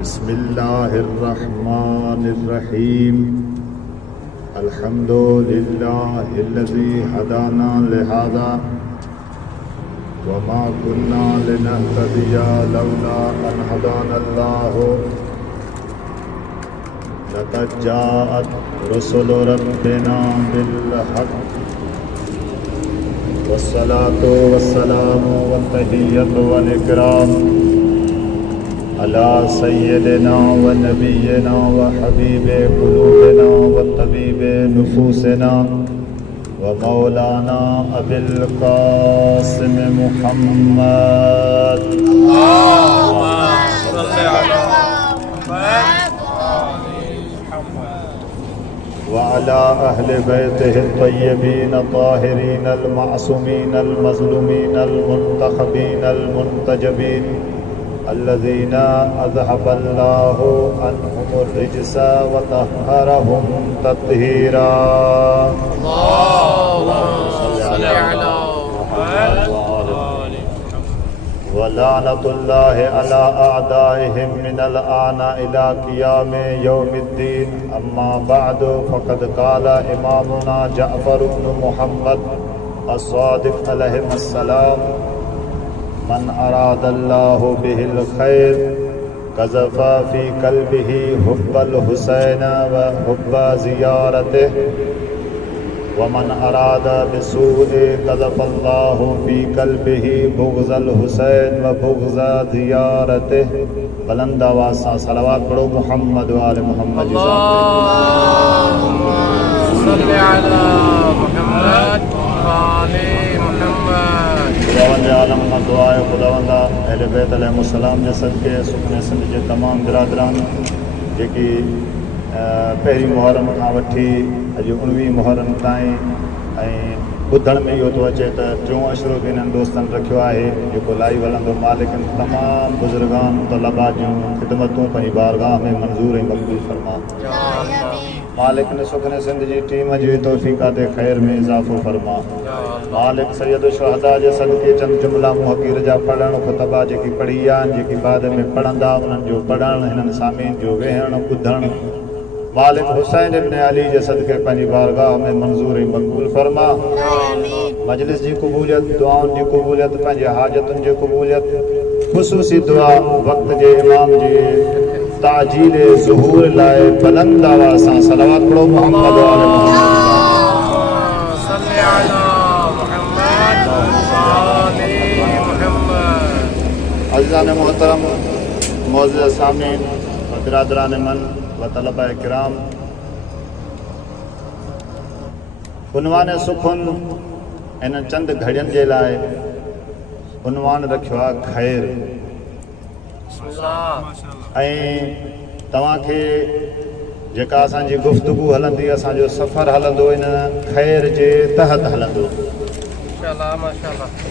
बिस्मिल्लाहिर्रहमानिर्रहीम अल्हम्दुलिल्लाहिल्लज़ी हदाना लिहाज़ा वमा कुन्ना लिनहतदिया लौला अन हदानल्लाहु लक़द जाअत रुसुलु रब्बिना बिल-हक़्क़ वस्सलातु वस्सलामु वत्तहिय्यतु वल इकराम अला सय्यदिना व नबिय्यिना व हबीबे कुलूबिना व तबीबे नुफूसिना व मौलाना अबिल कासिम मुहम्मद व अला अहले बैतिहि तय्यबीन ताहिरीन अल मासूमीन अल मज़लूमीन अल मुंतखबीन अल मुंतजबीन अल्लज़ीना अज़हबल्लाहु अन्हुमुर रिज्सा व तह्हरहुम तत्हीरा। व लानतुल्लाहि अला अअदाइहिम मिनल आना इला क़ियामि यौमिद्दीन। अम्मा बअदु फ़क़द क़ाला इमामुना जअफ़र इब्न मुहम्मद अस्सादिक़ अलैहिस्सलाम मन अरादल्लाहु बिहिल खैर क़ज़फ़ा फ़ी क़ल्बिही हुब्बल हुसैन व हुब्ब ज़ियारतिहि व मन अरादा बिसूइ क़ज़फ़ल्लाहु फ़ी क़ल्बिही बुग़्ज़ल हुसैन व बुग़्ज़ ज़ियारतिहि। बुलंद आवाज़ सां सलवात पढ़ो मुहम्मद व आले मुहम्मद जी अल्लाहुम्मा सल्लि अला मुहम्मद व आले मुहम्मद। खुदावंद आलम खां दुआ आहे खुदावंद अहले बैत अलैहिस्सलाम जे सदके सुखने सिंध जे तमाम बिरादरान जेकी पहिरीं मुहर्रम खां वठी अॼु 19 मुहर्रम ताईं ऐं ॿुधण में इहो थो अचे त टियों अशरो बि हिननि दोस्तनि रखियो आहे जेको लाइव हलंदो। मालिक तमामु बुज़ुर्गान तलबा जूं ख़िदमतूं पंहिंजी बारगाह में मंज़ूर ऐं मक़बूल फरमा। मालिक ने सुखने सिंध जी टीम जी तौफ़ीक़ात ख़ैर में इज़ाफ़ो फरमा। मालिक सैयद शुहदा जे सदके चंद जुमला मुहक़ीर जा पढ़ण खुतबा जेकी पढ़ी आहिनि जेकी बाद में पढ़ंदा उन्हनि जो पढ़णु हिननि सामीन जो वेहणु ॿुधणु मालिक हुसैन इब्न अली जे सदके पंहिंजी बारगाह में मंज़ूर ऐं मक़बूल फरमा। मजलिस जी क़बूलियत दुआउनि जी क़बूलियत पंहिंजे हाजतुनि जी क़बूलियत ख़ुसूसी दुआ वक़्त जे इमाम जी ताजील ज़ुहूर लाइ बुलंद आवाज़ सां सलवात पढ़ो मुहम्मद व आले मुहम्मद। अज़ीज़ान मोहतरम मुअज़्ज़ज़ सामीन व बिरादरान मन व तलबा किराम, उनवान सुखुन इन चंद घड़ियनि जे लाइ उनवान रखियो आहे ख़ैर। ऐं तव्हांखे जेका असांजी गुफ़्तगू हलंदी असांजो सफ़र हलंदो इन ख़ैर जे तहत हलंदो।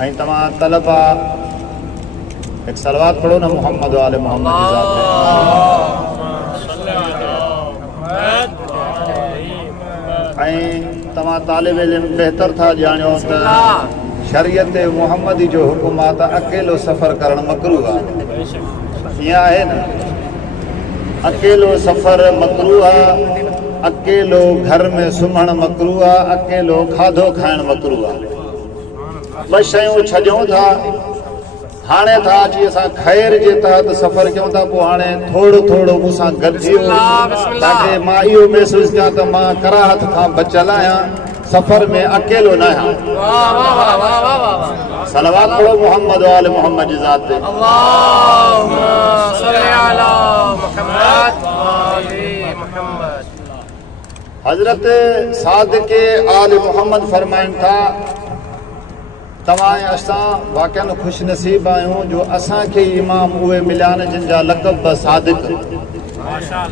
ऐं तव्हां तलबा हिकु सलवात पढ़ो न मुहम्मद वाले मोहम्मद जी ज़ात ते। ऐं तव्हां तालिब इल्म बहितर था ॼाणियो त शरीयत मुहम्मदी जो हुकुम आहे त अकेलो सफ़र करणु मकरूह आहे। ईअं आहे न, अकेलो सफ़र मकरूह आहे, अकेलो घर में सुम्हणु मकरूह आहे, अकेलो खाधो खाइणु मकरूह आहे। ॿ शयूं छॾियूं था। हाणे था अची असां ख़ैर जे तहत सफ़र कयूं था, पोइ हाणे थोरो थोरो मूंसां गॾिजियो ताकी मां इहो महसूसु कयां त मां कराहत खां बचियल आहियां, सफ़र में अकेलो न आहियां। सलवात पढ़ो मुहम्मद वाले मोहम्मद जी ज़ात ते। अल्लाहुम्मा सल्लि अला मुहम्मद व आले मुहम्मद। हज़रत सादिक़ आल मोहम्मद फरमाइनि था तव्हां ऐं असां वाक़ई ख़ुश नसीब आहियूं जो असांखे इमाम उहे मिलिया आहिनि जिन जा लक़ब बि सादिक़,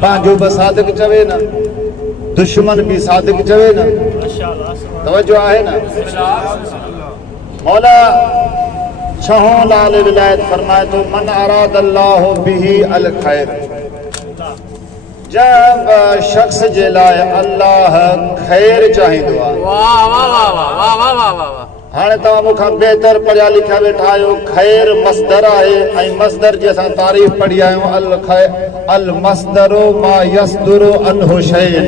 पंहिंजो बि सादिक़ चवे न, दुश्मन बि सादिक़ चवे न। तवज्जो आहे न। मौला छहों लाल विलायत फरमाए तो मन अरादल्लाहु बिही अल खैर। जब शख्स जे लाइ अल्लाह खैर चाहींदो आहे, हाणे तव्हां मूंखां बहितर पढ़िया लिखिया वेठा आहियो ख़ैर मस्दर आहे ऐं मस्दर जी असां तारीफ़ पढ़ी आहियूं अल मस्दरो मा यसदुरु अनहु शैन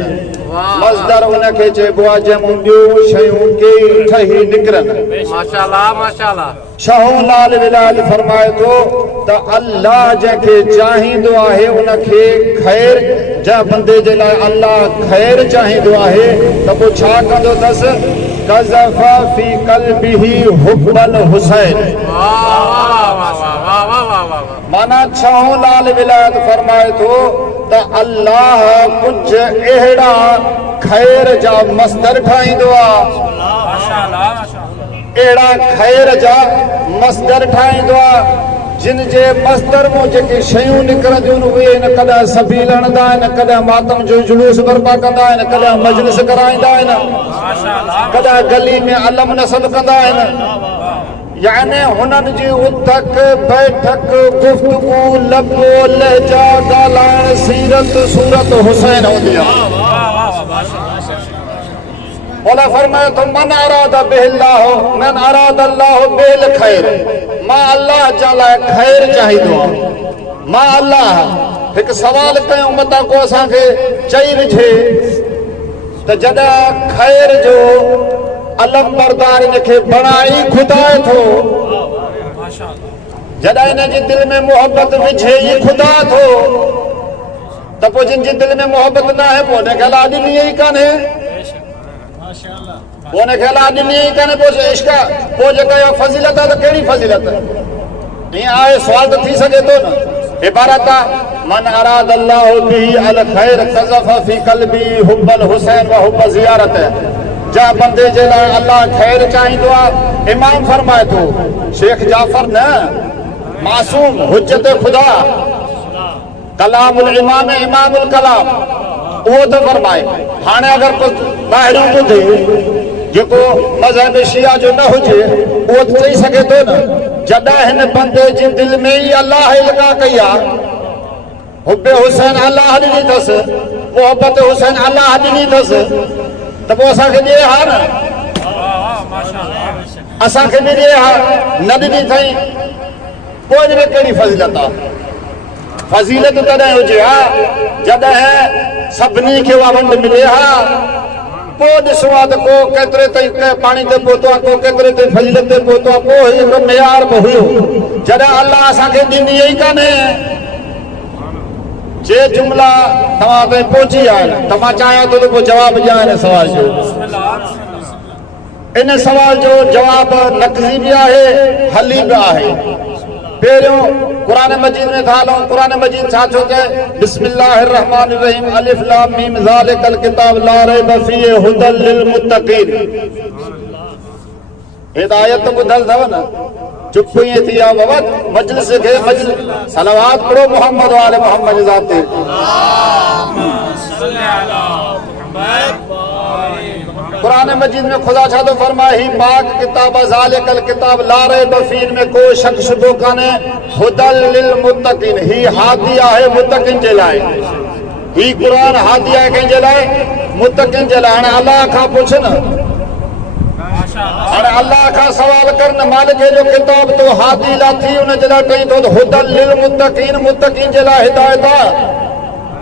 मस्दर उनखे चइबो आहे जंहिंमूं ॿियूं शयूं के ठही निकिरनि माशाअल्लाह माशाअल्लाह शाहो लाल विलायत फरमाए थो त अल्लाह जंहिंखे चाहींदो आहे उनखे ख़ैर जंहिं बंदे जे लाइ अल्लाह ख़ैर चाहींदो आहे त पोइ छा कंदो अथसि कज़फ़ा फी क़ल्बिही हुब्बल हुसैन माना शाहो लाल विलायत फरमाए थो त अल्लाह कुछ अहिड़ा ख़ैर जा मस्दर ठाहींदो आहे अहिड़ा ख़ैर जा मस्दर ठाहींदो आहे जिन जे मस्दर मां जेके शयूं निकिरंदियूं आहिनि उहे न कॾहिं सबील हणंदा आहिनि कॾहिं मातम जो जुलूस बर्पा कंदा आहिनि कॾहिं मजलिस कराईंदा आहिनि कॾहिं गली में अलम नसब कंदा आहिनि यानी हुननि जी उथक बैठक गुफ्तगू लबो लहजा ॻाल्हाइण सीरत सूरत हुसैन हूंदी आहे मौला फरमाए तो मन अराद अल्लाह बिल खैर मां अल्लाह जा लाइ खैर चाहींदो आहियां मां अल्लाह हिकु सवाल कयूं मता को असांखे चई विझे त जॾहिं खैर जो अलम बरदार इनखे बणाई खुदा थो जॾहिं इन जे दिल में मोहब्बत विझे ई खुदा थो त पोइ जिन जे दिल में मोहब्बत न आहे पोइ उनखे अलाह ॾिनी ई कान्हे उनखे अलाह ॾिनी ई कान्हे पोइ इश्क पोइ जेका इहा फज़ीलत आहे त कहिड़ी फज़ीलत ईअं आहे सुवाल त थी सघे थो न इबारत आहे मन अराद अल्लाह बिही अल खैर कज़फ़ फी क़ल्बी हुब्बल हुसैन व हुब्ब ज़ियारत जंहिं बंदे जे लाइ अल्लाह खैर चाहींदो आहे इमाम फरमाए थो शेख जाफर न मासूम हुज्जत खुदा कलामुल इमाम इमामुल कलाम उहो त फरमाए हाणे अगरि कुझु ॿाहिरियों ॿुधे जेको मज़हब शिया जो न हुजे उहो त चई सघे थो न जॾहिं हिन बंदे जे दिल में ई अल्लाह इल्का कई आहे हुब्बे हुसैन अल्लाह ॾिनी अथसि मोहब्बत हुसैन अल्लाह ॾिनी अथसि त पोइ असांखे ॾिए हा न असांखे बि ॾिए हा न ॾिनी अथई पोइ हिन में कहिड़ी फज़ीलत आहे फज़ीलत तॾहिं हुजे हा जॾहिं सभिनी खे उहा वंड मिले हा पोइ ॾिसो आहे त को केतिरे ताईं पाणी ते पहुतो आहे को केतिरे ताईं फज़ीलत ते पहुतो आहे पोइ हिकिड़ो मयार बि हुयो जॾहिं अल्लाह असांखे ॾिनी ई कान्हे जे जुमिला तव्हां ताईं पहुची आहिनि त मां चाहियां थो त पोइ जवाबु ॾियां हिन सुवाल जो इन सुवाल जो जवाबु नक़ज़ी बि आहे हली बि आहे पहिरियों क़ुरान मजीद में था हलूं क़ुरान मजीद छा थो चए बिस्मिल्लाहिर रहमानिर रहीम अलिफ लाम मीम ज़ालिकल किताब ला रैब फीहि हुदल लिल मुत्तक़ीन हिदायत ॿुधल अथव न चुप ईअं थी आहे बाबा मजलिस खे सलावत पढ़ो मोहम्मद वाले मोहम्मद ज़ाते कुरान मजीद में खुदा छा थो फरमाए ही पाक किताब ज़ालिकल किताब ला रैब फीहि में को शक शुबो कान्हे हुदल लिल मुत्तक़ीन ही हादी आहे मुत्तक़ीन जे लाइ ही कुरान हादी आहे कंहिंजे लाइ मुत्तक़ीन जे लाइ हाणे अल्लाह खां पुछ न हाणे अल्लाह खां सवाल कर न मालिक जो किताब तो हादी लाथी उन जे लाइ कई थो हुदल लिल मुत्तक़ीन मुत्तक़ीन जे लाइ हिदायत आहे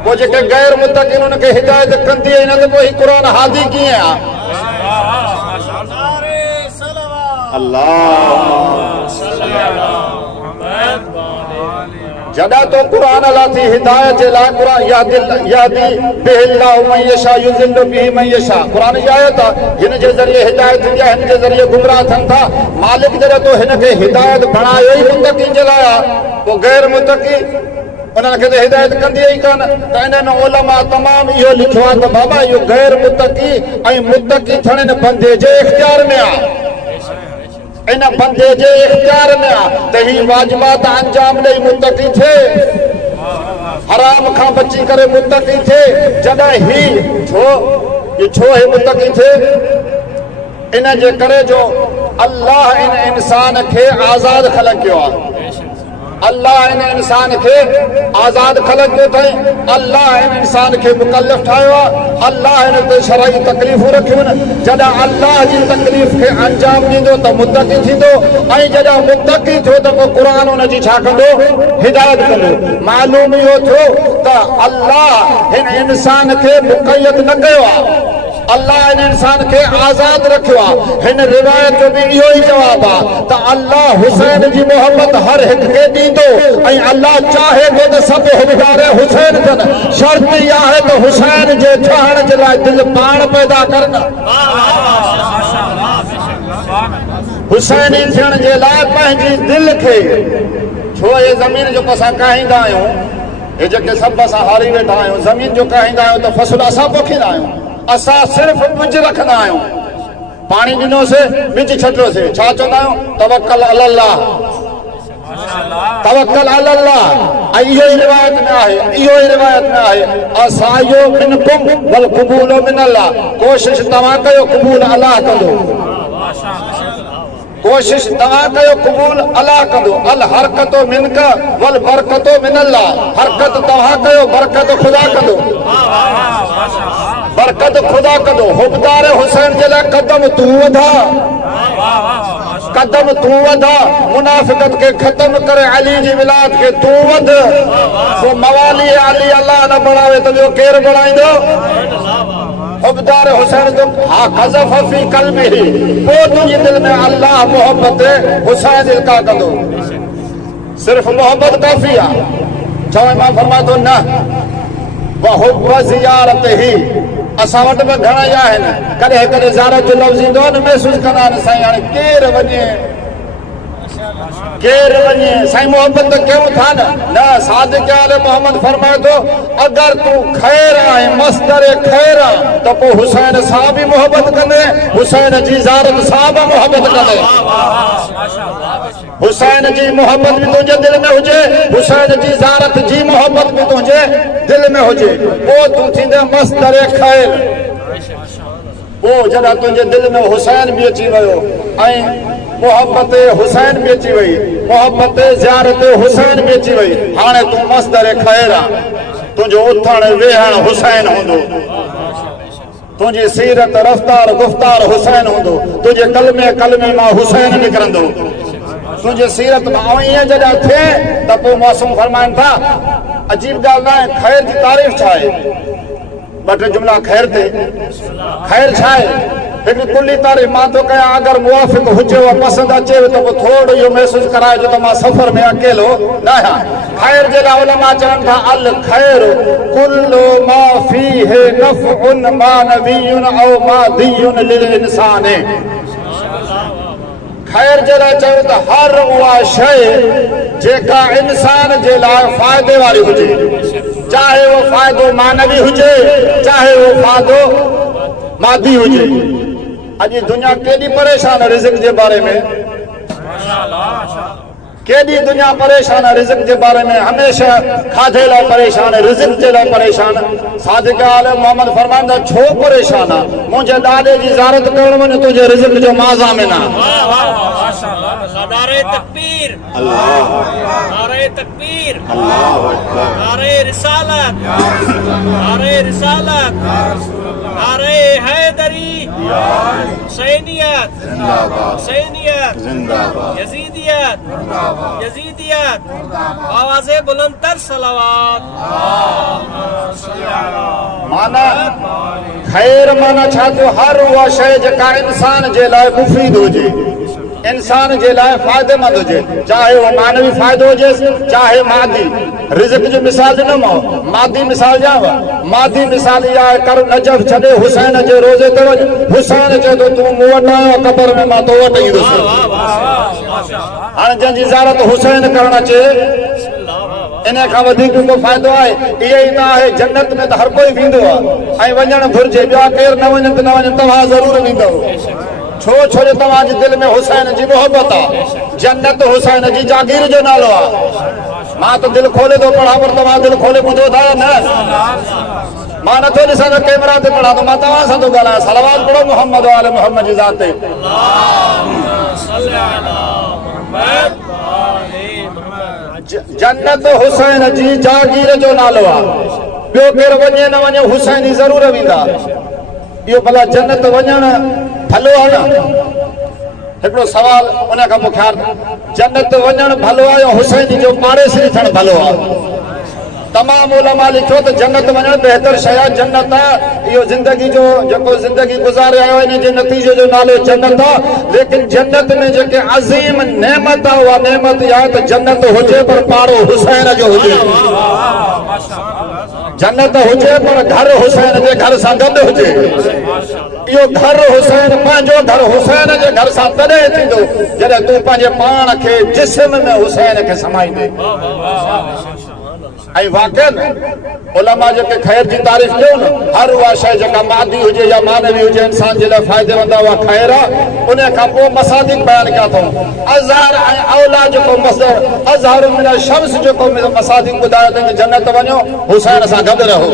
पोइ जेके गैर मुत्तक़ीन उनखे हिदायत कंदी आहे न त पोइ ही कुरान हादी कीअं आहे जॾहिं तो कुरान लाथी हिदायत जे लाइ कुरान यादी बिहिल्लाहु मन यशा युज़िल्लु बिही मन यशा कुरान जी आयत आहे हिन जे ज़रिए हिदायत थींदी आहे हिन जे ज़रिए गुमराह थियनि था मालिक जॾहिं तो हिनखे हिदायत बणायो ई मुत्तक़ीन जे लाइ आहे पोइ गैर मुत्तक़ी उन्हनि खे त हिदायत कंदी ई कान त इन्हनि उलमा तमामु इहो लिखियो आहे त बाबा इहो गैर मुत्तक़ी ऐं मुत्तक़ी थियण हिन बंदे जे इख़्तियार में आहे इन बंदे जे इख़्तियार में आहे त ही वाजिबात अंजाम ॾेई मुत्तक़ी थिए हराम खां बची करे मुत्तक़ी थिए जॾहिं ही छो ही मुत्तक़ी थिए इन जे करे जो अल्लाह इन इंसान खे आज़ाद ख़लक़ कयो आहे अल्लाह इन इंसान के आज़ाद ख़लक़ जो अथई, अल्लाह इन इंसान के मुकल्लफ़ ठाहियो आहे, अल्लाह इन ते शरई तकलीफ़ूं रखियूं आहिनि। जॾहिं अल्लाह जी तकलीफ़ खे अंजाम ॾींदो त मुत्तक़ी थींदो, ऐं जॾहिं मुत्तक़ी थियो त पोइ क़ुर उन जी छा कंदो, हिदायत कंदो। मालूम इहो थियो त अल्लाह हिन इंसान खे मुक़य्यद न कयो आहे, अल्लाह इन इंसान के आज़ाद रखियो आहे। हिन रिवायत जो भी इहो ई जवाब आहे त अल्लाह हुसैन जी मोहब्बत हर हिक खे ॾींदो, ऐं अल्लाह चाहे थो त सभु हुबदार हुसैन थियनि। शर्त ई आहे त हुसैन जे ठहण जे लाइ दिलि पाण पैदा करनि, हुसैनी थियण जे लाइ पंहिंजी दिलि खे। छो ये ज़मीन जो असां काहींदा आहियूं, हे जेके सभु असां हारी वेठा आहियूं, ज़मीन जो काहींदा आहियूं त फ़सुल असां पोखींदा आहियूं। असां सिर्फ़ ॿिज रखंदा आहियूं, पाणी ॾिनोसीं ॿिज छॾियोसीं, छा चवंदा आहियूं, तवक्कल अलल्लाह, तवक्कल अलल्लाह। ऐं इहो ई रिवायत में आहे, इहो ई रिवायत में आहे, असायो मिनकुम वल क़बूल मिन अल्लाह, कोशिश तव्हां कयो, क़बूल अल्लाह कंदो। कोशिश तव्हां कयो, क़बूल अल्लाह कंदो। अल हरकतो मिनका वल बरकतो मिन अल्लाह, हरकत तव्हां कयो, बरकत ख़ुदा कंदो, बरकत ख़ुदा कंदो। हुबदार हुसैन जे लाइ कदम तूं वधा, कदम तूं वधा, मुनाफ़िक़त के ख़त्म करे अली जी विलायत के तूं वध। पोइ मवाली अली अल्लाह न बणावे त ॿियो केरु बणाईंदो? हुबदार हुसैन जो हा क़ज़फ़ फ़ी क़ल्बिही, पोइ तुंहिंजी दिलि में अल्लाह मोहब्बत हुसैन इल्का कंदो। सिर्फ़ मोहब्बत काफ़ी आहे। चवण मां फरमाए थो न वहुब ज़ियारतिही, असां वटि बि घणेई आहिनि, कॾहिं कॾहिं ज़ियारत जो लफ़्ज़ ईंदो आहे न, महसूसु कंदा आहिनि साईं हाणे केरु वञे, केरु वञे, साईं मोहब्बत त कयूं था न। सादिक़ आले मोहम्मद फरमाए थो अगरि तूं ख़ैर आहे, मस्तर ख़ैर आहे, त पोइ हुसैन सां बि मोहब्बत कंदे, हुसैन जी ज़ियारत सां बि मोहब्बत कंदे। हुसैन जी मोहब्बत भी तुझे दिल में हुजे, हुसैन जी ज़ियारत जी मोहब्बत भी तुझे दिल में हुजे, पोइ तूं थींदे मस्तर ख़ैर। पोइ जॾहिं तुंहिंजे दिल में हुसैन भी अची वियो, ऐं मोहब्बत हुसैन भी अची वई, मोहब्बत ज़ियारत हुसैन भी अची वई, हाणे तूं मस्तर ख़ैर आहे। तुंहिंजो उथण वेहण हुसैन हूंदो, तुंहिंजी सीरत रफ़्तार गुफ़्तार हुसैन हूंदो, तुंहिंजे कलमे मां हुसैन निकिरंदो, तुंहिंजी सीरत में। ऐं ईअं जॾहिं थिए त पोइ मौसम फरमाइनि था, अजीब ॻाल्हि न आहे, ख़ैर जी तारीफ़ छा आहे? ॿ टे जुमिला ख़ैर ते, ख़ैर छा आहे? हिकु कुली तारीफ़ मां थो कयां, अगरि मुवाफ़िक़ हुजे, पसंदि अचे त पोइ थोरो इहो महसूसु कराइजो त मां सफ़र में अकेलो न आहियां। ख़ैर जे लाइ उलमा चवनि था अल ख़ैर कुल्लु मा फ़ीहि नफ़उन मानवियुन औ मादियुन लिल इंसान। ख़ैर जे लाइ चयो त हर उहा शइ जेका इंसान जे लाइ फ़ाइदे वारी हुजे, चाहे वो फ़ाइदो मानवी हुजे, चाहे वो फ़ाइदो मादी हुजे। अॼु दुनिया केॾी परेशान आहे रिज़्क़ जे बारे में, केॾी दुनिया परेशान आहे रिज़्क़ जे बारे में, हमेशह खाधे लाइ परेशान आहे, रिज़्क़ जे लाइ परेशान। सादिक़ आले मोहम्मद फरमाईंदा छो परेशान आहे? मुंहिंजे ॾाॾे जी ज़ियारत करण वञ, तुंहिंजे रिज़्क़ जो माज़ामिन आहे। नारे तकबीर, नारे तकबीर, नारे रिसालत, नारे रिसालत, नारे हैदरी, हुसैनियत, हुसैनियत, यजीदियत, यजीदियत, आवाज़े बुलंदतर सलावत। माना ख़ैर माना छा थियो? हर उहा शइ जेका इंसान जे लाइ मुफ़ीद हुजे, इंसान जे लाइ फ़ाइदेमंद हुजे, चाहे वो मानवी फ़ाइदो हुजे, चाहे मादी। रिज़्क़ जो मिसाल ॾिनमि, मादी मिसाल ॾियांव। मादी मिसाल इहा आहे, कर नजफ़ छॾे हुसैन जे रोज़े ते वञ, हुसैन चए थो तूं मूं वटि आयो, क़बर में मां तो वटि ईंदुसि। हाणे जंहिंजी ज़ियारत हुसैन करणु अचे, इन खां वधीक को फ़ाइदो आहे? इहो ई त आहे, जन्नत में त हर कोई वेंदो आहे ऐं वञणु घुरिजे, ॿिया केरु न वञनि त न वञनि, तव्हां ज़रूरु वेंदव। छो जो तव्हांजे दिलि में हुसैन जी मोहब्बत आहे। जन्नत हुसैन जी जागीर जो नालो आहे। मां त दिलि खोले थो पढ़ां, पर तव्हां दिलि खोले ॿुधो था न? मां नथो ॾिसां त कैमरा ते पढ़ां, त मां तव्हां सां थो ॻाल्हायां। सलवात पढ़ो मोहम्मद वाले मोहम्मद जी ज़ात ते। जन्नत हुसैन जी जागीर जो नालो आहे। ॿियो केरु वञे न वञे हुसैन ई ज़रूर वेंदा। इहो भला जन्नत वञण भलो आहे न? हिकिड़ो सवाल उन खां पोइ ख़्यालु, जन्नत वञण भलो आहे या हुसैन जो पाड़ेसरी थियण भलो आहे? तमाम उलमा लिखो तो जन्नत वञण बेहतर शइ आहे। जन्नत इहो ज़िंदगी जो जेको ज़िंदगी गुज़ारे आयो इन जे नतीजे जो नालो जन्नत आहे। लेकिन जन्नत में जेके अज़ीम नेमत आहे उहा नेमत इहा त जन्नत हुजे पर पाड़ो हुसैन जो हुजे। जन्नत हुजे पर घर हुसैन जे घर सां गॾु हुजे। इहो घर हुसैन पंहिंजो घर हुसैन जे घर सां तॾहिं थींदो जॾहिं तूं पंहिंजे पाण खे जिस्म में हुसैन खे समाईंदे। ऐं वाक़ई उलमा जेके ख़ैर जी तारीफ़ कयो न, हर उहा शइ जेका मादी हुजे या मानवी हुजे इंसान जे लाइ फ़ाइदेमंद आहे उहा ख़ैर आहे। उन खां पोइ मसादिक बयानु कया अथऊं। अज़हर ऐं औला जेको अज़हर मिन शम्स जेको मसादिक ॿुधायो अथई त जन्नत वञो हुसैन सां गॾु रहो।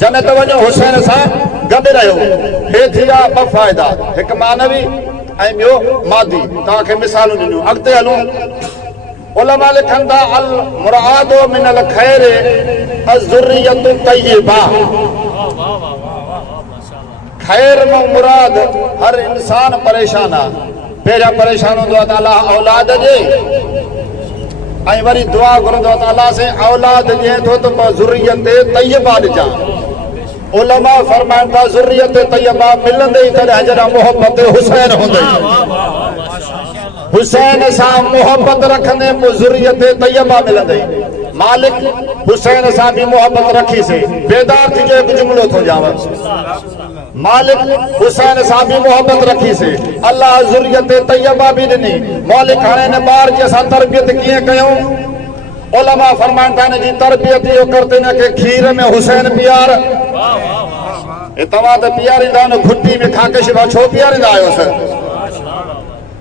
जन्नत वञो हुसैन सां गॾु रहो। हे थी विया ॿ फ़ाइदा, हिकु मानवी ऐं ॿियो मादी। तव्हांखे मिसालूं ॾिनियूं। अॻिते हलूं। उलमा लिखनि था अल मुरादो मिनल खैर अज़ुर्रियतु तय्यबा। खैर में मुराद हर इंसान परेशान आहे। पहिरियां परेशान हूंदो आहे त अलाह औलाद ॾे, ऐं वरी दुआ घुरंदो आहे त अलाह से औलाद ॾिए थो त ज़ुर्रियत तय्यबा ॾिजां। उलमा फरमाइनि था ज़ुर्रियत तय्यबा मिलंदे ई तॾहिं जॾहिं मोहब्बत हुसैन हूंदई। हुसैन सां मोहब्बत रखंदे पोइ ज़ुर्रियत तय्यबा मिलंदई। मालिक हुसैन सां भी मोहब्बत रखीसीं। बेदार थी जो हिकु जुमिलो थो ॾियांव। मालिक हुसैन सां भी मोहब्बत रखीसीं। अल्लाह ज़ुर्रियत तय्यबा भी ॾिनी। मालिक हाणे हिन ॿार जी असां तरबियत कीअं कयूं? उलमा फरमाइनि था जी तरबियत इहो करते न के खीर में हुसैन पीआर। तव्हां त पीआरींदा न घुटी में खाके शिवा छो पीआरींदा आहियोसि?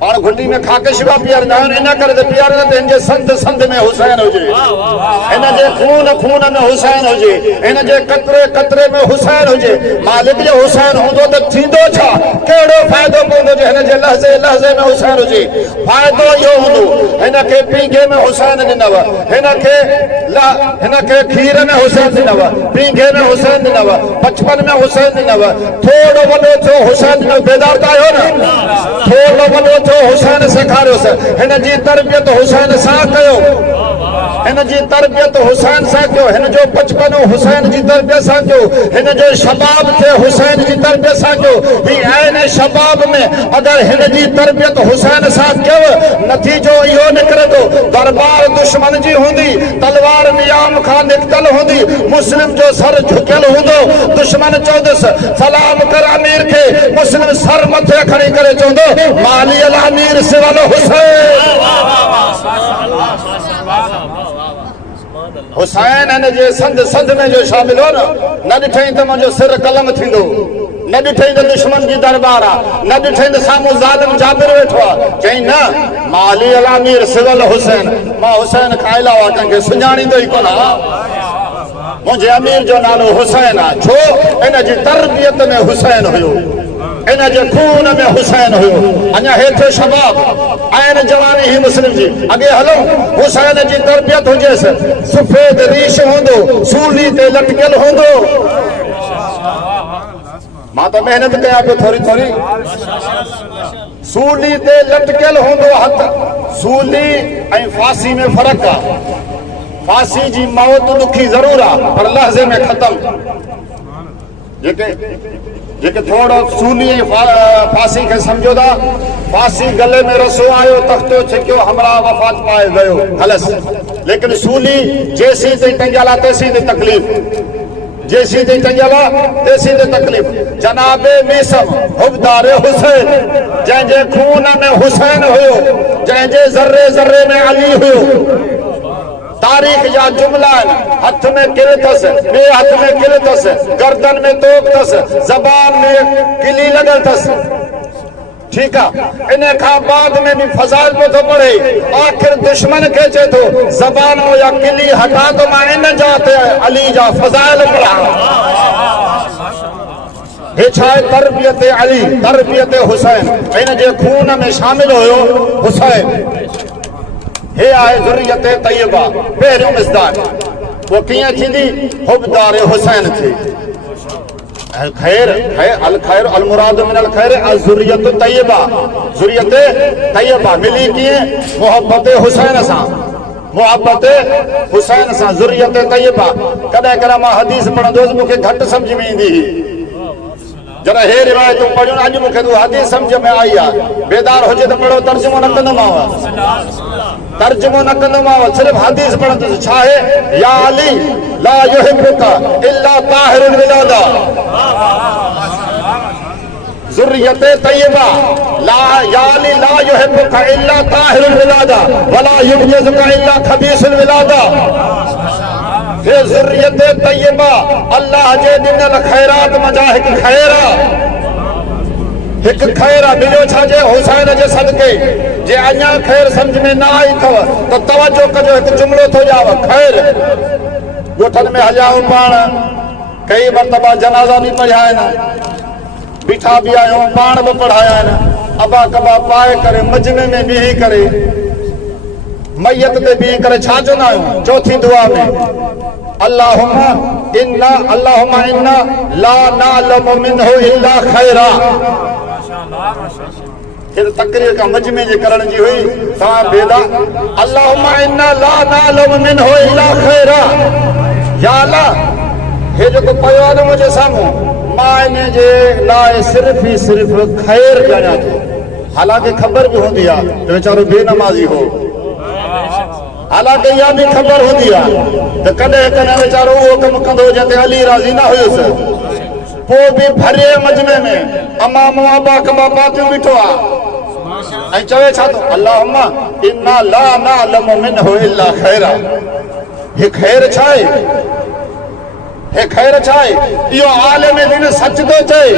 और घुटी में खाके शिवा पीआरींदा आहिनि इन करे त पीआरींदा त हिन जे संद संद में हुसैन हुजे, हिन जे खून खून में हुसैन हुजे, हिन जे कतरे कतरे में हुसैन हुजे। मालिक जो हुसैन हूंदो त थींदो छा? कहिड़ो फ़ाइदो पवंदो जे हिन जे लहज़े लहज़े में हुसैन हुजे? फ़ाइदो इहो हूंदो हिन खे पींघे में हुसैन ॾिनव, हिन खे खीर में हुसैन ॾिनव, पींघे में हुसैन ॾिनव, बचपन में हुसैन ॾिनव। थोरो वॾो थियो हुसैन ॾिनो। बेदार त आहियो न? थोरो वॾो थियो हुसैन सेखारियोसि। हिन जी तरबियत हुसैन सां कयो, हिन जी तरबियत हुसैन सां कयो, हिन जो बचपन हुसैन जी तरबियत सां कयो, हिन जो शबाब थे हुसैन जी तरबियत सां कयो। ही ऐन शबाब में अगर हिन जी तरबियत हुसैन सां कयो नतीजो इहो निकिरंदो दरबार दुश्मन जी हूंदी, तलवार नियाम खां निकतल हूंदी, मुस्लिम जो सर झुकियल हूंदो। दुश्मन चवंदुसि सलाम कर अमीर खे, मुस्लिम सर मथे खणी करे चवंदो माली अल अमीर सिवल हुसैन। हुसैन हिन जे संद संद में जो शामिल हो न ॾिठई त मुंहिंजो सिर कलम थींदो, न ॾिठई त दुश्मन जी दरबार आहे, न ॾिठई त साम्हूं ज़ालिम जाबिर वेठो आहे। चई न माली अल अमीर सिवल हुसैन, मां हुसैन खां अलावा कंहिंखे सुञाणींदो ई कोन आहियां। मुंहिंजे अमीर जो नालो हुसैन आहे। छो? इन जी तरबियत में हुसैन हुयो, इन जे खून में हुसैन हुयो। अञा हेठि शबाब ऐन जवानी ही मुस्लिम जी। अॻे हलो हुसैन जी तरबियत हुजेसि, सफ़ेद रीश हूंदो, सूली ते लटकियल हूंदो। मां त महिनत कयां पियो थोरी थोरी। सूली ते लटकियल हूंदो हथ। सूली ऐं फांसी में फ़र्क़ु आहे। फांसी जी मौत ॾुखी ज़रूर आहे पर लहज़े में ख़तम। जेके थोरो सूली ऐं फांसी खे सम्झो था, फांसी गले में रसो आयो, तख़्तो छिकियो, हमरा वफ़ात पाए वियो, हलस। लेकिन सूली जेसीं ताईं टंगियल आहे तेसीं ताईं तकलीफ़, जेसीं ताईं टंगियल आहे तेसीं ताईं तकलीफ़। जनाबे मीसम हुबदार हुसैन, जंहिंजे खून में हुसैन हुयो, जंहिंजे ज़र्रे ज़र्रे में अली हुयो। तारीख़ जा जुमला आहिनि। हथ में किल अथसि, ॿिए हथ में किल अथसि, गर्दन में तोप अथसि, ज़बान में किली लॻल अथसि। ठीकु आहे। इन खां बाद में बि फज़ाइल पियो थो पढ़े। आख़िर दुश्मन खे चए थो ज़बान या किली हटा त मां इन जा ते अली जा फज़ाइल पढ़ां। हे छा आहे? तरबियत अली, तरबियत हुसैन। इन जे खून में शामिल हुयो हुसैन। हे आहे ज़ुर्रियत तय्यबा पहिरियों मिसदार वो कीअं थींदी हुबदार हुसैन थी अल खैर अल मुराद मिन अल खैर ज़ुर्रियत तय्यबा ज़ुर्रियत तय्यबा मिली कीअं मोहब्बत हुसैन सां मोहब्बत हुसैन सां ज़ुर्रियत तय्यबा कॾहिं कॾहिं मां हदीस पढ़ंदुसि मूंखे घटि सम्झ में ईंदी हुई जरा हे रिवायतूं पढ़ियूं अॼु मूंखे तूं हदीस सम्झ में आई आहे बेदार हुजे त पढ़ो तर्जुमो न कंदोमांव तर्जुमो न कंदोमांव सिर्फ़ हदीस पढ़ंदुसि छा आहे या अली ला युहिब्बुका इल्ला ताहिरुल विलादा ज़ुर्रियत तय्यबा ला या अली ला युहिब्बुका इल्ला ताहिरुल विलादा वला युबग़िज़ुका इल्ला खबीसुल विलादा हे ज़ुर्रियत तय्यबा अल्लाह जे ॾिनल ख़ैरात मज़ा हिकु ख़ैर आहे मिलियो छा जे हुसैन जे सदके जे अञा ख़ैर सम्झ में न आई अथव त तवजो कजो हिकु जुमिलो थो ॾियांव ख़ैर ॻोठनि में हलियाऊं पाण कई मरतबा जनाज़ा बि पढ़िया आहिनि बीठा बि आहियूं पाण बि पढ़ाया आहिनि अबा कबा पाए करे मजमे में बीही करे मैयत ते बीही करे छा चवंदा आहियूं चौथी दुआ में अल्लाहुम्मा इन्ना ला नअलमु मिन्हु इल्ला खैरा फिर तकरीर का मजमे जे करण जी हुई तव्हां बेदा अल्लाहुम्मा इन्ना ला नअलमु मिन्हु इल्ला खैरा या अल्लाह हे जेको पियो आहे न मुंहिंजे साम्हूं मां इन जे लाइ सिर्फ़ ख़ैर ॼाणा थो हालांकि ख़बर बि हूंदी आहे त वीचारो बेनमाज़ी हो हालांकि इहा बि ख़बर हूंदी आहे त कॾहिं कॾहिं वीचारो उहो कमु कंदो जंहिंते अली राज़ी न हुयुसि पोइ बि भरे मजमे में अमा मुआबा कबा पातियूं बीठो आहे ऐं चवे छा थो अल्लाहुम्मा इन्ना ला नअलमु मिन्हु इल्ला खैरा हे ख़ैर छा आहे हे ख़ैर छा आहे इहो आलिम दीन सच थो चए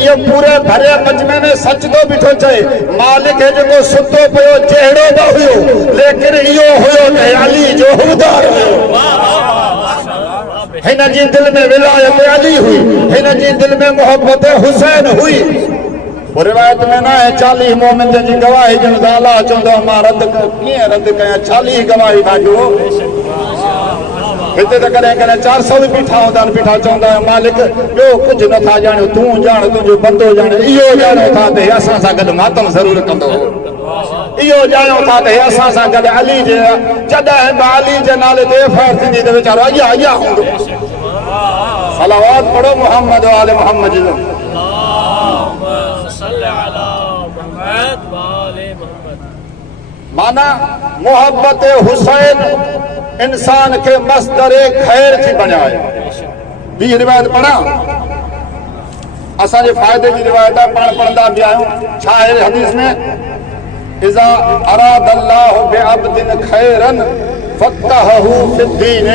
इहो पूरे भरे मजमे में सच थो बीठो चए मालिक जेको सुतो पियो जहिड़ो बि हुयो लेकिन इहो हुयो त अली जो हुबदार हुयो हिन जी दिल में विलायत अली हुई हिन जी दिल में मोहब्बत हुसैन हुई वो रिवायत में न आहे 40 मोमिन जी गवाही जन अल्लाह चवंदो मां कीअं रद्द कयां 40 गवाही ॾाढो हिते त कॾहिं कॾहिं 400 बि बीठा हूंदा आहिनि बीठा चवंदा आहियूं मालिक ॿियो कुझु नथा ॼाणियो तूं ॼाण तुंहिंजो बंदो ॼाणे इहो ॼाणो था त असां सां गॾु मातम ज़रूरु कंदो इहो ॼाणो था त असां सां गॾु अली जे जॾहिं बि अली जे नाले ते एफआईआर थींदी त वीचारो अॻियां हूंदो सलावत पढ़ो मोहम्मद वाले मोहम्मद माना मोहब्बत हुसैन इंसान के मस्दरे खैर थी बनाए बी रिवायत पढ़ा असांजे फ़ाइदे जी रिवायत आहे पाण पढ़ंदा बि आहियूं छा आहे हदीस में इज़ा अराद अल्लाहु बिअब्दिन खैरन फक़हहु फिद्दीन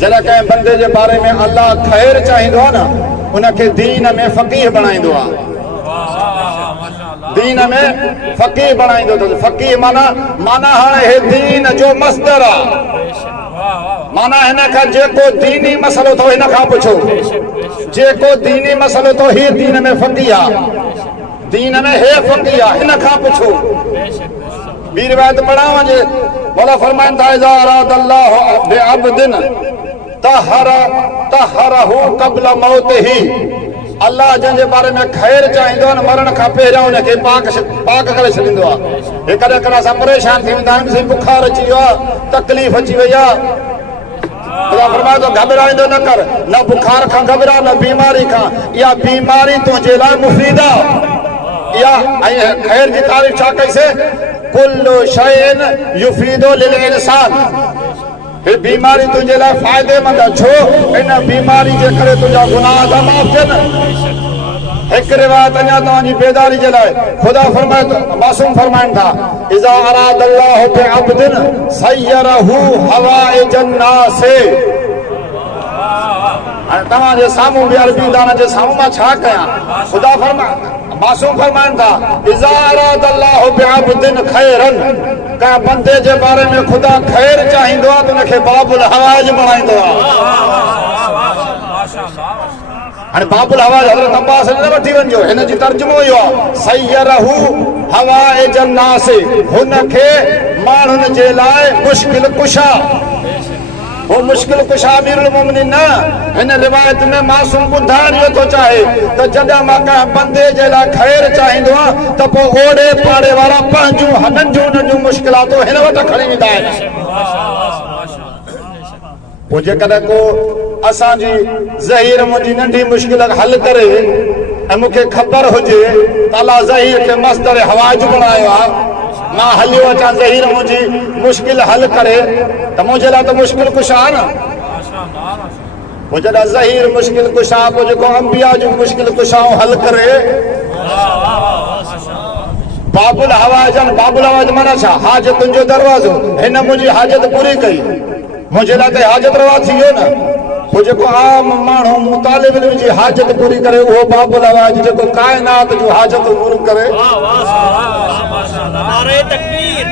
जॾहिं कंहिं बंदे जे बारे में अल्लाह खैर चाहींदो आहे न उनखे दीन में फ़क़ीह बणाईंदो आहे दीन में फ़क़ीह बणाईंदो अथसि फ़क़ीह माना हाणे हे दीन जो मस्दर आहे माना हिन खां जेको दीनी मसलो अथव हिन खां पुछो जेको दीनी मसलो अथव हीअ दीन में फ़क़ीह आहे दीन में हे फ़क़ीह आहे हिन खां पुछो ॿी रिवायत पढ़ांव जे मौला फरमाइनि था इज़ा अराद अल्लाहु बिअब्दिन तहरहु क़ब्ल मौतिही अल्लाह जंहिंजे बारे में खैर चाहींदो आहे न मरण खां पहिरियों हुनखे पाक करे छॾींदो आहे हे कॾहिं कॾहिं असां परेशान थी वेंदा आहियूं बुखार अची वियो आहे तकलीफ़ अची वई आहे अल्लाह फरमाए थो घबराईंदो न कर न बुखार खां घबरा न बीमारी खां इहा बीमारी तुंहिंजे लाइ मुफ़ीद आहे इहा ऐं खैर जी तारीफ़ छा कईसे कुल्लु शैइन युफ़ीदु लिल इंसान हे बीमारी तुंहिंजे लाइ फ़ाइदेमंद आहे छो इन बीमारी जे करे तुंहिंजा गुनाह था माफ़ थियनि हिकु रिवायत अञा तव्हांजी बेदारी जे लाइ ख़ुदा फरमाए मासूम फरमाइनि था इज़ा अराद अल्लाहु बिअब्दिन सय्यरहु हवाइजन नास हाणे तव्हांजे साम्हूं बि अरबी दान जे साम्हूं मां छा कयां ख़ुदा फरमाए मासूम फरमाइनि था इज़ा अराद अल्लाहु बिअब्दिन खैरन कंहिं बंदे जे बारे में ख़ुदा खैर चाहींदो आहे त हुनखे बाबुल हवाइज बणाईंदो आहे हाणे बाबुल हवाइज हज़रत अब्बास न वठी वञो हिन जी तर्जुमो इहो आहे सय्यरहु हवाइजन नास हुनखे माण्हुनि जे लाइ मुश्किल कुशा। वो मुश्किल कुशा अमीरुल मोमिनीन न हिन रिवायत में मासूम ॿुधाइण इहो थो चाहे त जॾहिं मां कंहिं बंदे जे लाइ ख़ैर चाहींदो आहियां त पोइ ओड़े पाड़े वारा पंहिंजूं नंढियूं मुश्किलातूं हिन वटि खणी वेंदा आहिनि। पोइ जेकॾहिं को असांजी ज़हीर मुंहिंजी नंढी मुश्किल हल करे ऐं मूंखे ख़बर हुजे त अलाह ज़हीर खे मस्दर हवाइज बणायो आहे, मां हलियो अचां ज़हीर मुंहिंजी मुश्किल हल करे त मुंहिंजे लाइ त मुश्किल कुशा आहे न। पोइ जॾहिं ज़हीर मुश्किल कुशा पोइ जेको अंबिया जूं मुश्किल कुशाऊं हल करे बाबुल हवाइजनि। बाबुल हवाइज माना छा? हाजतुनि जो दरवाज़ो। हिन मुंहिंजी हाजत पूरी कई, मुंहिंजे लाइ त हाजत रवा थी वियो न। पोइ जेको आम माण्हू मुतालिब इल्म जी हाजत पूरी करे उहो बाबुल हवाइज जेको काइनात जूं हाजत पूरी करे। नारे तकबीर,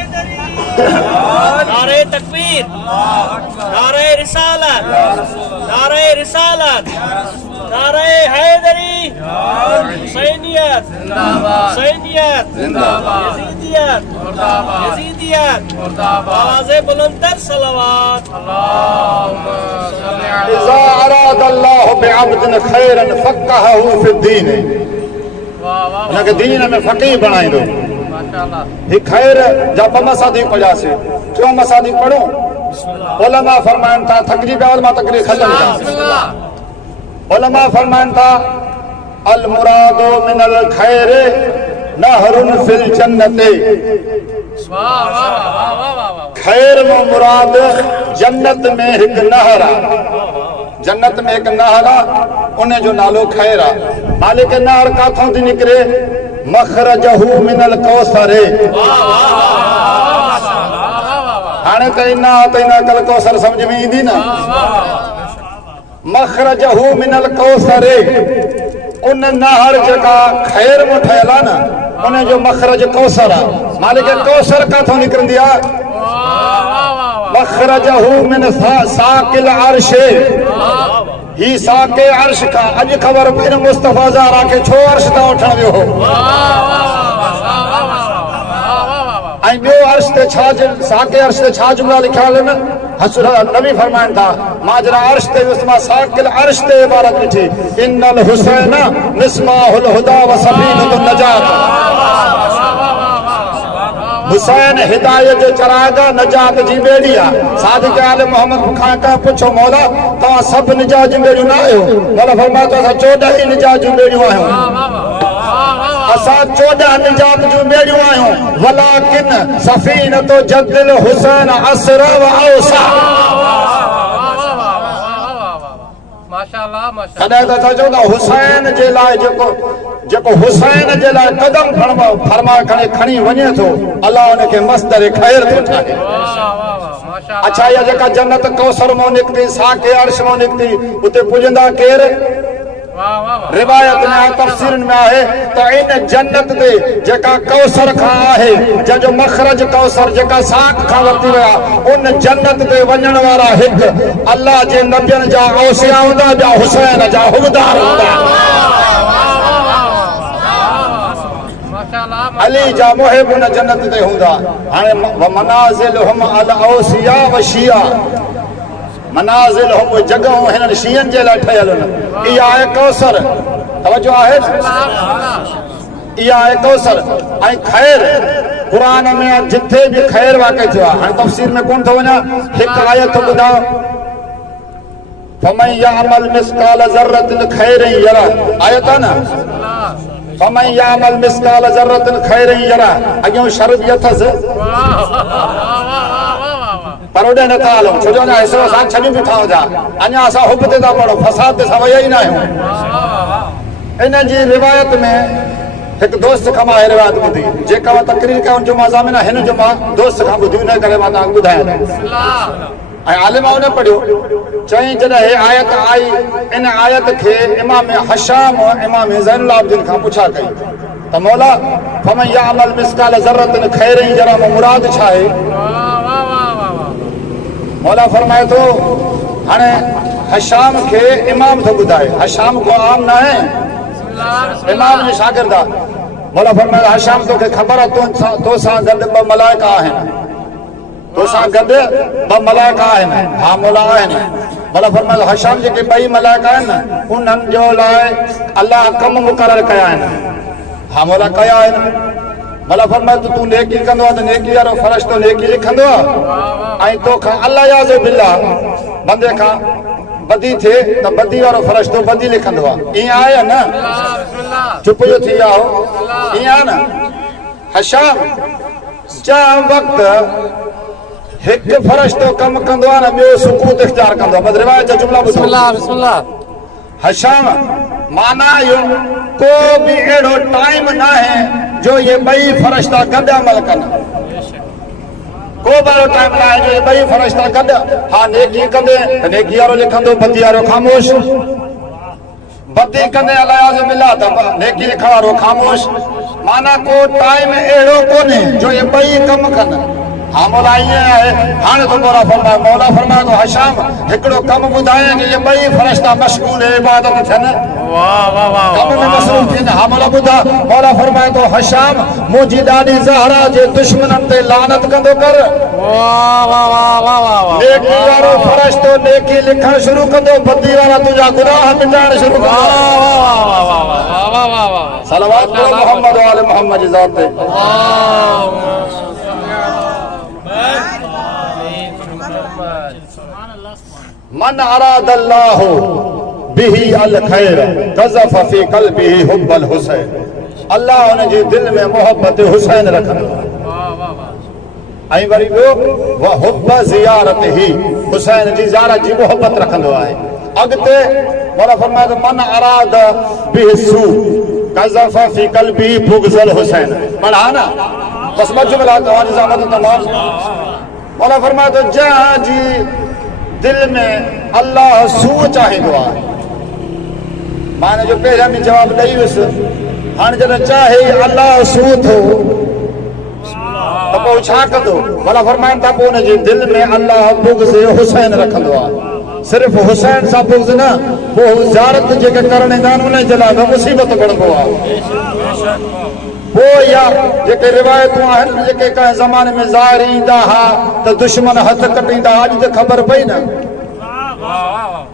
नारे तकबीर, नारे रिसालत, नारे रिसालत, नारे हैदरी, हुसैनियत, हुसैनियत, यजीदियत, यजीदियत, आवाज़े बुलंदतर सलावत। इज़ा अरादल्लाहु बिअब्दिन खैरन फ़क़्क़हहु फ़िद्दीन। उनखे दीन में फ़क़ीह बणाईंदो। ही खैर जा ॿ मसादी पढ़ियासीं, टियों मसादी पढ़ूं। उलमा फरमाइनि था, थकिजी पिया मां तकरीर ख़तम कयां। उलमा फरमाइनि था अल मुरादो मिनल खैर नहरुन फिल जन्नते। खैर में मुराद जन्नत में हिकु नहर आहे। जन्नत में हिकु नहर आहे, उन जो नालो खैर आहे। मालिक नहर काथों थी निकिरे? मखरजहू मिनल कौसर। हाणे त इना कल कौसर समझ में ईंदी न। मखरजहू मिनल कौसर, उन नहर जेका खैर में ठहियल आहे न उन जो मखरज कौसर आहे। मालिक कौसर काथों निकिरंदी आहे? मखरजहू मिन साकिल अर्श। ही साके अर्श का अज खबर पई न मुस्तफा ज़ारा के छो अर्श ता उठण वियो हो। ऐं ॿियो अर्श ते छा साके अर्श ते छा जुमला लिखियल आहिनि? नबी फरमाइनि था मां जरा अर्श ते वियुसि मां साकिल अर्श ते इबारत ॾिठी इन्नल हुसैन मिस्बाहुल हुदा व सफीनतुन नजात। हुसैन हिदायत जो चराग नजात जी बेड़ी आहे। सादिक आले मोहम्मद खां का पुछो मौला तव्हां सभु निजात जी बेड़ियूं न आहियो? मौला फरमायो त असां 14 ई निजात जूं बेड़ियूं आहियूं। असां 14 निजात जूं बेड़ियूं आहियूं। वलाकिन सफीनतु जद्दिल हुसैन असरा व औसा। माशाअल्लाह माशाअल्लाह। कॾहिं त असां चऊं था हुसैन जे लाइ जेको हुसैन जे लाइ कदम फरमा खणी वञे थो अलाह उनखे मस्दर खैर थो ठाहे। अच्छा इहा जेका जन्नत कौसर मां निकिती साके अर्श मां निकिती उते पुॼंदा केरु? रिवायत में तफसीरन में आहे त इन जन्नत ते जेका कौसर खां आहे जंहिंजो मखरज कौसर जेका साख खां वरिती विया उन जन्नत ते वञण वारा हिकु अल्लाह जे नबियनि जा औसिया हूंदा, ॿिया हुसैन जा हुबदार हूंदा। अली जा मुहिब उन जन्नत ते हूंदा। हाणे मनाज़िल हम अल औसिया व शिया। मनाज़िल हम जॻहूं हिननि शियनि जे लाइ ठहियल आहिनि। इहा आहे कौसर। तवजो आहे? इहा आहे कौसर। ऐं खैर क़ुरान में जिथे बि खैर वाक़ई थियो आहे। हाणे तफ़सीर में कोन थो वञा, हिकु आयत ॿुधायो फमन यअमल मिस्काल ज़र्रतिन खैरन यरा। आयत आहे न फमन यअमल मिस्काल ज़र्रतिन खैरन यरा। अॻियों शर बि अथसि पर ओॾे नथा हलूं छो जो अञा हिसो असां छॾियूं बीठा हुजा। अञा असां हुब ते था पढ़ूं, फसाद ते असां विया ई न आहियूं। इन जी रिवायत में हिकु दोस्त खां मां रिवायत ॿुधी जेका मां तकरीर कया जो मां ज़ामिन हिन जो मां दोस्त खां ॿुधी हिन करे मां तव्हांखे ॿुधायां। ऐं आलिमा उन पढ़ियो चईं जॾहिं हे आयत आई इन आयत खे इमाम हशाम इमाम ज़ैनुल आबिदीन खां पुछा कई त मौला फमन यअमल मिस्काल ज़र्रतिन खैरन यरा में मुराद छा आहे? मौला फरमाए थो हाणे हशाम खे इमाम थो ॿुधाए। हशाम को आम न आहे, इमाम जो शागिर्द आहे। मौला फरमाए हशाम तोखे ख़बर आहे तोसां गॾु 2 मलाइका आहिनि। तो सां गॾु ॿ मलाइका आहिनि हामुला आहिनि भला फरमायो हशाम जेके ॿई मलाइका आहिनि उन्हनि जो लाइ अलाह कम मुक़रर कया आहिनि हामुला कया आहिनि भला फरमायो तूं नेकी कंदो आहे त नेकी वारो फ़रिश्तो नेकी लिखंदो आहे ऐं तोखां अल्लाह याज़ो बिल्लाह बंदे खां बदी थिए त बदी वारो फ़रिश्तो बदी लिखंदो आहे ईअं आहे न चुप जो थी विया हो ईअं आहे न हशाम जंहिं वक़्तु हिकु फ़रिश्तो कमु कंदो आहे न ॿियो सुकूत इख्तियार कंदो आहे बस रिवायत जा जुमला ॿुधो हशाम माना इहो को बि अहिड़ो टाइम न आहे जो ये ॿई फ़रिश्ता गॾु अमल कनि को बि अहिड़ो टाइम न आहे जो ये ॿई फ़रिश्ता गॾु हा नेकी कंदे त नेकी वारो लिखंदो बदी वारो ख़ामोश बदी कंदे अलाह बिल्लाह त नेकी लिखण वारो ख़ामोश माना को टाइम अहिड़ो कोन्हे जो ये ॿई कमु कनि हाँ मौला ईअं आहे हाणे तो मौला फरमाए तो हशाम हिकिड़ो कमु ॿुधाए कि ये ॿई फ़रिश्ता मशगूल इबादत थियनि कम में मसरूफ़ थियनि हा मौला ॿुधा मौला फरमाए तो हशाम मुंहिंजी ॾाॾी ज़हरा जे दुश्मननि ते लानत कंदो कर नेकी वारो फ़रिश्तो नेकी लिखण शुरू कंदो बदी वारा तुंहिंजा गुनाह मिटाइण शुरू कंदो सलावत पढ़ो मोहम्मद वाले मोहम्मद जी ज़ात ते मन अराद अल्लाह बिही अल खैर कज़फ़ फी क़ल्बिही हुब्बल हुसैन अल्लाह उन जे दिल में मोहब्बत हुसैन रखंदो ऐं वरी ॿियो व हुब्ब ज़ियारतिही हुसैन जी ज़ियारत जी मोहब्बत रखंदो आहे अॻिते मौला फरमाए तो मन अराद बिही सू कज़फ़ फी क़ल्बिही बुग़्ज़ल हुसैन पढ़ा ना बस जुमला तव्हांजी ज़ामत तमाम मौला फरमाए तो जंहिं जी दिल में अल्लाह सू चाहींदो आहे माने जो पहिरियां बि जवाब ॾेई हुयुसि हाणे जॾहिं चाहे अल्लाह सू थो त पोइ छा कंदो भला फरमाइनि था पोइ हुनजे दिल में अल्लाह बुग़्ज़ हुसैन रखंदो आहे सिर्फ़ हुसैन सां बुग़्ज़ न पोइ ज़ियारत जेके करण ईंदा आहिनि उन जे लाइ बि मुसीबत बणिबो आहे पोइ या जेके रिवायतूं आहिनि जेके कंहिं ज़माने में ज़ाहिर ईंदा हा त दुश्मन हथ कटींदा अॼु त ख़बर पई न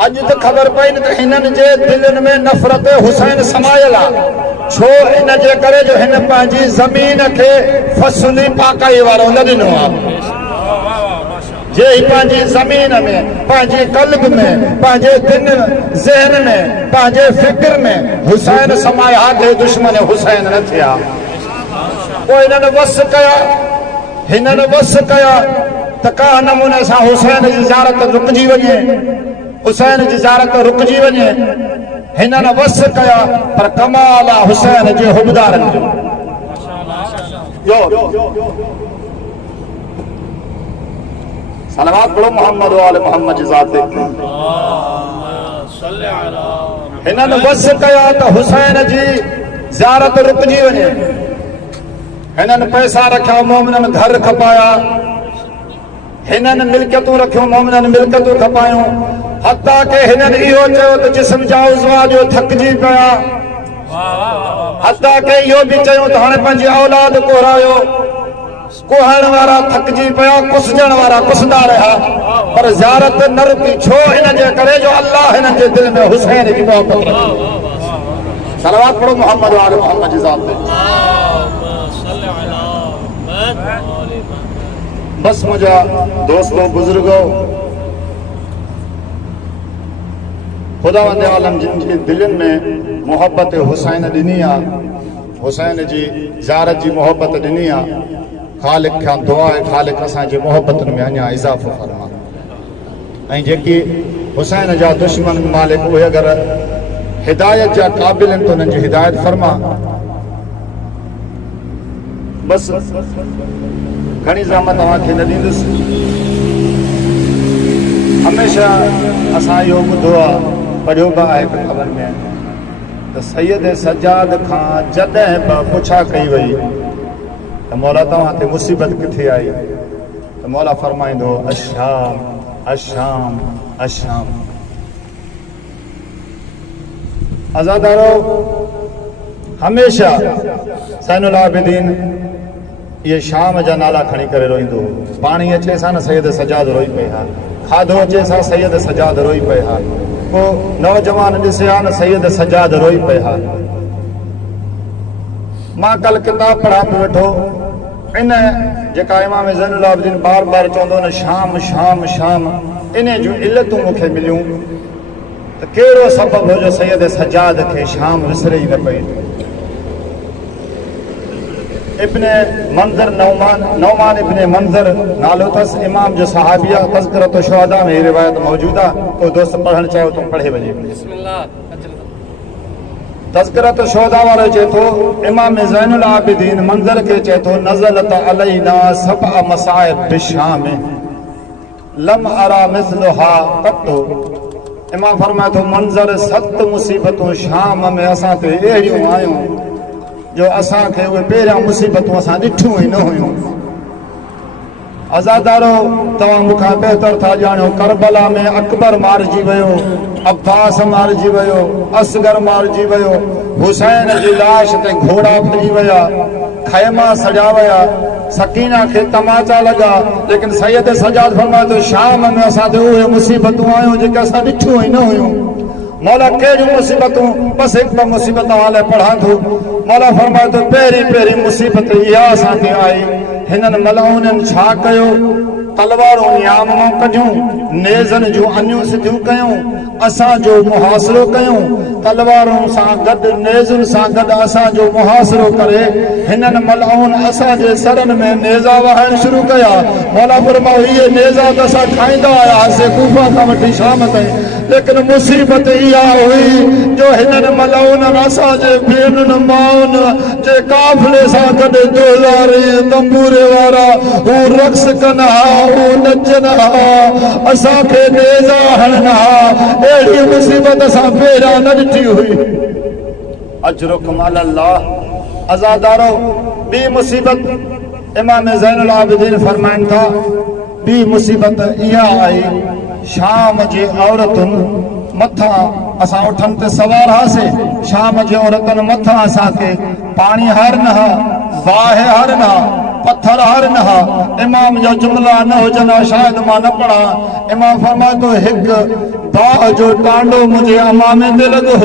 अॼु त ख़बर पई न त हिननि जे दिलनि में नफ़रत हुसैन समायल आहे छो इन जे करे जो हिन पंहिंजी ज़मीन खे फसुली पाकाई वारो न ॾिनो आहे जे पंहिंजी ज़मीन में पंहिंजे क़ल्ब में पंहिंजे दिल ज़हन में पंहिंजे फ़िक्र में हुसैन समाया ते दुश्मन हुसैन न थिया पोइ हिननि वस कया त का नमूने सां हुसैन जी ज़ियारत रुकिजी वञे हुसैन जी ज़ियारत रुकिजी वञे हिननि वस कया पर कमाल आहे हुसैन जे हुबदारनि जो सलावत पढ़ो मोहम्मद वाले मोहम्मद जी ज़ात ते हिननि वस कया त हुसैन जी ज़ियारत रुकिजी वञे हिननि पैसा रखिया मोमिननि घर खपाया हिननि मिल्कियतूं रखियूं मोमिननि मिल्कियतूं खपायूं हता के हिननि इहो चयो त जिस्म जा उज़वा जो थकिजी पिया हता के इहो बि चयो त हाणे पंहिंजी औलाद कोहायो कोहण वारा थकिजी पिया कुसजण वारा कुसंदा रहिया पर ज़ियारत न रुकी छो इन जे करे जो अल्लाह हिननि जे दिल में हुसैन जी मोहब्बत रखी सलावत पढ़ो मोहम्मद वाले मोहम्मद जी ज़ात ते बस मुझा दोस्तों बुजुर्गो खुदावंद आलम जिन जी दिलनि में मोहब्बत हुसैन ॾिनी आहे हुसैन जी ज़ियारत जी मोहब्बत ॾिनी आहे ख़ालिक खां दुआ आहे ख़ालिक असांजी मोहब्बतुनि में अञा इज़ाफ़ो फरमा ऐं जेकी हुसैन जा दुश्मन मालिक उहे अगरि हिदायत जा क़ाबिल आहिनि त उन्हनि जी हिदायत फरमा बस घणी ज़हमत तव्हांखे न ॾींदुसि हमेशह असां इहो ॿुधो आहे पढ़ियो बि आहे ख़बर में त सैयद सजाद खां जॾहिं बि पुछा कई वई त मौला तव्हां ते मुसीबत किथे आई त मौला फरमाईंदो अशाम अशाम अशाम आज़ादारो हमेशह सैनुल आबिदीन ये शाम जा नाला खणी करे रोईंदो पानी अचे सा न सैयद सजाद रोई पे हा खाधो अचे सा सैयद सजाद रोई पे हा को नौजवान ॾिसिया न सैयद सजाद रोई पे हा मां कल किताब पढ़ा पे वेठो इन जेका इमाम ज़ैनुल आबिदीन बार बार चवंदो न शाम शाम शाम इन जूं इल्लतूं मूंखे मिलियूं त कहिड़ो सबबु हो जो सैयद सजाद खे शाम विसरे ई न पई इब्न मंज़र नौमान इब्न मंज़र नालो अथसि इमाम जो सहाबिया तज़किरत शुहदा में ही रिवायत मौजूद आहे को दोस्त पढ़णु चाहियो तो पढ़े वञे तज़किरत शुहदा वारो चए थो इमाम ज़ैनुल आबिदीन मंज़र खे चए थो नज़लत अलैना सबअ मसाइब बिशाम लम अरा मिस्लुहा क़त्तु इमाम फरमाए थो मंज़र 7 मुसीबतूं शाम में असां ते अहिड़ियूं आयूं जो असांखे उहे पहिरियां मुसीबतूं असां ॾिठियूं ई न हुयूं आज़ादारो तव्हां मूंखां बहितर था ॼाणो करबला में अकबर मारिजी वियो अब्बास मारिजी वियो असगर मारिजी वियो हुसैन जी लाश ते घोड़ा फिरी विया खैमा सॼा विया सकीना खे तमाचा लॻा लेकिन सैयद सजाद फरमाए थो शाम में असां ते उहे मुसीबतूं आयूं जेके असां ॾिठियूं ई न हुयूं मौला कहिड़ियूं मुसीबतूं बसि हिकु ॿ मुसीबतूं हाले पढ़ां थो मौला फरमाए थो पहिरीं मुसीबत इहा असांखे आई हिननि मलऊननि छा कयो तलवारूं नियामूं कढियूं नेज़नि जूं अनियूं सिधियूं कयूं असांजो मुहासिरो कयूं तलवारूं सां गॾु नेज़ुनि सां गॾु असांजो मुहासिरो करे हिननि मलऊन असांजे सरनि में नेज़ा वहाइण शुरू कया मौला फरमायो इहे नेज़ा त असां खाईंदा आयासीं कूफा खां वठी शाम ताईं लेकिन मुसीबत इहा हुई जो हिननि मलऊननि असांजे भेनरुनि माउनि जे काफ़िले सां गॾु दोलारी तंबूरे वारा हू रक़्स कनि हा हू नचनि हा असांखे नेज़ा हणनि हा अहिड़ी मुसीबत असां पहिरियां न ॾिठी हुई अजरुकुम अलल्लाह आज़ादारो ॿी मुसीबत इमाम ज़ैनुल आबिदीन फरमाइनि था ॿी मुसीबत इहा आई शाम जी औरतुनि मथां असां उठनि ते सवार हासीं शाम जी औरतुनि मथां असांखे पाणी हारनि हा बाहि हारनि हा पत्थर हारनि हा इमाम जा जुमला न हुजनि हा शायदि मां न पढ़ा इमाम फरमाए थो हिकु बाह जो टांडो मुंहिंजे अमामे ते लॻो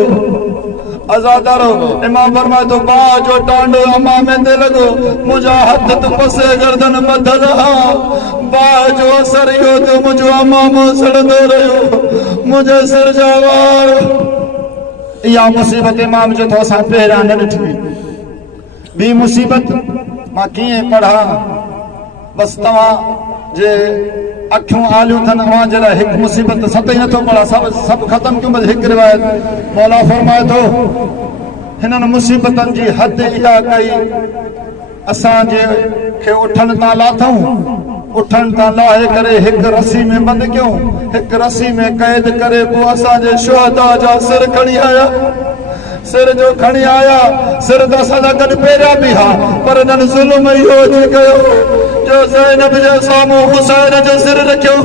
आज़ादारो इमाम फरमाए थो बाह जो टांडो अमामे ते लॻो मुंहिंजा हथ त पसे गर्दन ॿधल हा बाह जो असर इहो थियो मुंहिंजो अमामो सड़ंदो रहियो मुंहिंजे सिर जा वार इहा मुसीबत इमाम जो थो असां पहिरियां न ॾिठी ॿी मुसीबत मां कीअं पढ़ा बसि तव्हां जे अखियूं आलियूं अथनि अवां जे लाइ हिकु मुसीबत सतई नथो पढ़ा सभु ख़तमु कयूं बसि हिकु रिवायत मौला फरमाए थो हिननि मुसीबतनि जी हद इहा कई असांजे खे उठनि तां लाथऊं उठनि तां लाहे करे हिकु रस्सी में बंदि कयूं हिकु रस्सी में कैद करे पोइ असांजे शुहदा जा सिर खणी आया सिर जो खणी आया सिर त असां सां गॾु पहिरियां बि हा पर हिननि ज़ुल्म इहो थी कयो जो ज़ैनब जे साम्हूं हुसैन जो सिर रखियो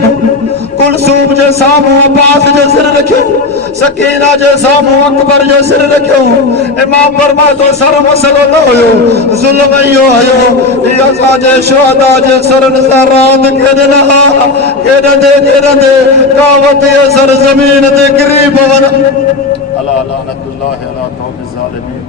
कुलसूम जे साम्हूं अब्बास जो सिर रखियो सकीना जे साम्हूं अकबर जो सिर रखियो इमाम फरमाए थो सर मसलो न हुयो ज़ुल्म इहो हुयो इहा असांजे शुहदा जे सरनि सां रांदि खेॾनि हा खेॾंदे कावत सर ज़मीन ते किरी पवनि अला लानतुल्लाहि अला क़ौमि ज़ालिमीन।